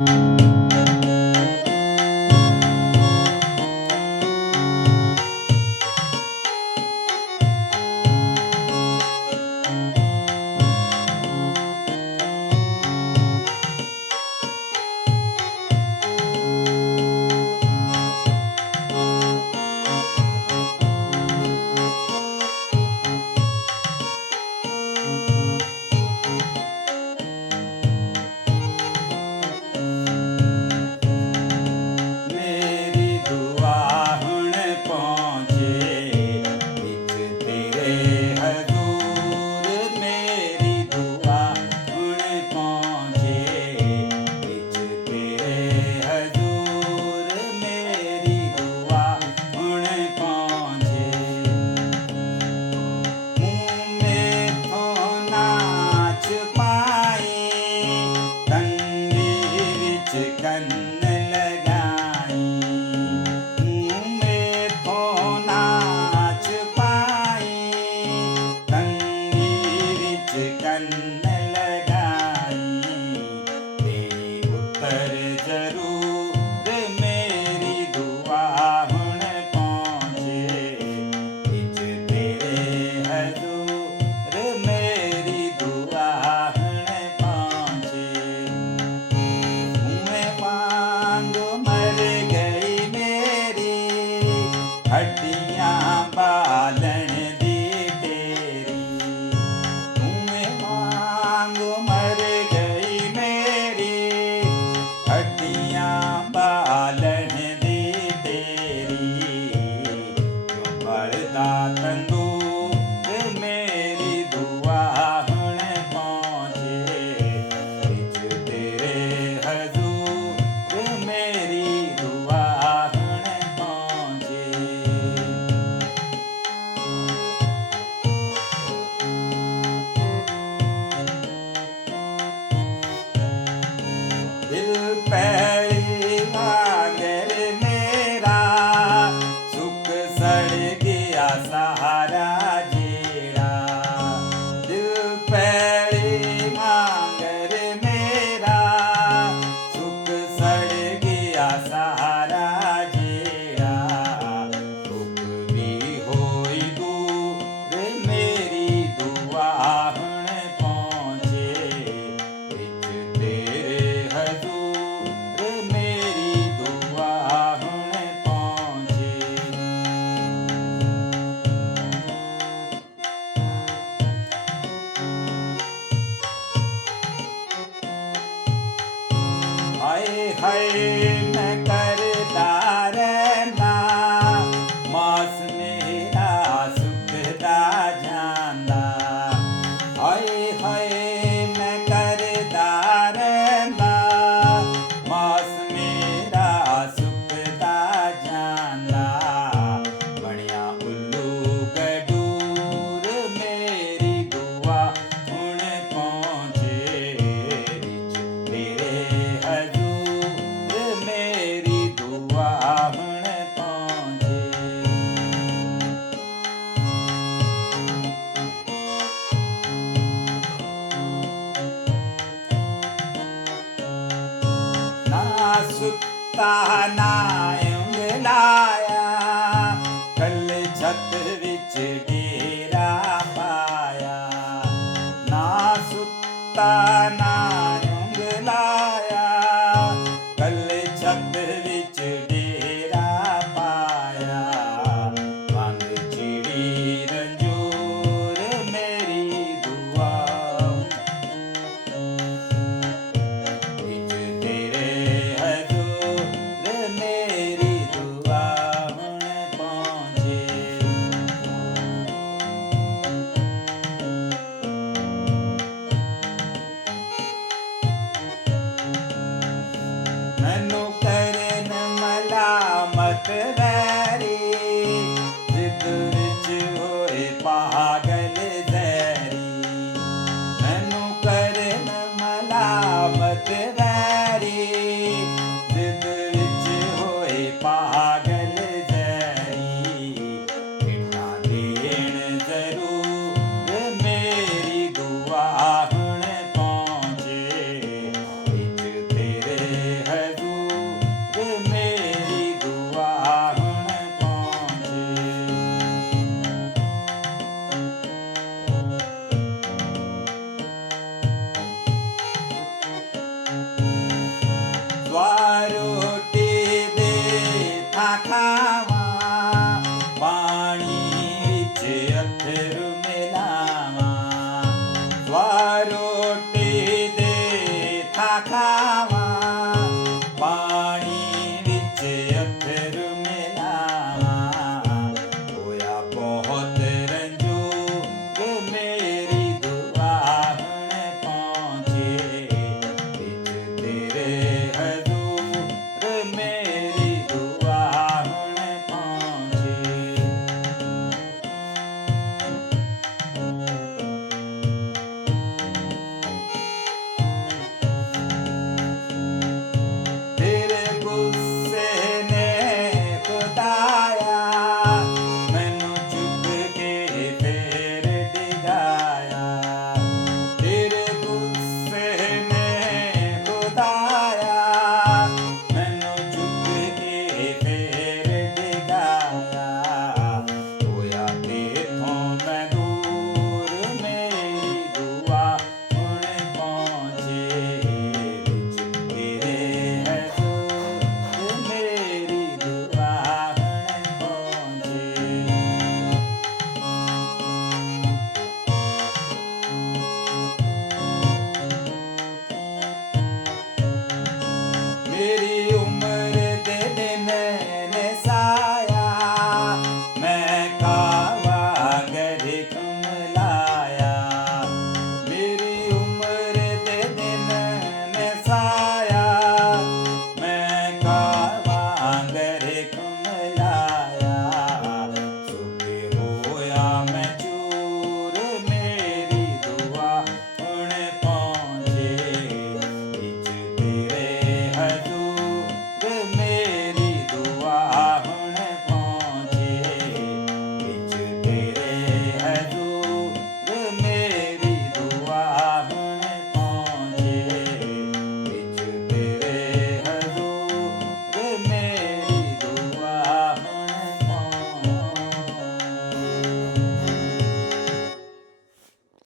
मेरी दुआ हुण पहुँचे विच तेरे हजूर। मेरी दुआ हुण पहुँचे विच तेरे हजूर। मेरी दुआ हुण पहुँचे मुँह में तो नाच पाए तंगी विच कन्न लगाई। मुँह में तो नाच पाए तंगी विच कन्न लगाई। तेरी उत्तर जरूर मेरी दुआ हुण पहुँचे विच तेरे हजूर। मेरी दुआ हुण पहुँचे मुँह मांग मर गई मेरी हड्डियाँ बालन दी तेरी। मुँह मांग मर गई मेरी हड्डियाँ बालन दी तेरी। क्यों भरदा तंदूर मेरी दुआ हुण पहुँचे विच तेरे हजूर। मेरी दुआ हुण पहुँचे दिल पैरी वांगर मेरा सुख सड़ गया सहारा जेड़ा। दिल पैरी वांगर मेरा सुख सड़ गया सहारा जेड़ा। दुख भी होई दूर मेरी दुआ हुण पहुँचे विच तेरे हजूर। मेरी दुआ हुण पहुँचे हाय हाय मैं करदा रहना मास मेरा सुखदा जांदा। हाय हाय मैं करदा रहना मास मेरा सुखदा जांदा। बणिया उल्लू गडूर मेरी दुआ हुण पहुँचे विच तेरे हजूर। मेरी दुआ हुण पहुँचे ना सुत्ता ना उंगलाया कल छत विच डेरा पाया। ना सुत्ता ना उंगलाया कल छत विच डेरा पाया। वंग चिड़ी रंजूर मेरी दुआ विच तेरे हजूर। मेरी दुआ हुण पहुँचे मैनू करन मलामत वैरी जिद विच होए पागल ज़हरी। मैनू करन मलामत वैरी जिद विच होए पागल ज़हरी। इन्ना देण जरूर मेरी दुआ हुण पहुँचे विच तेरे ਮੇਰੀ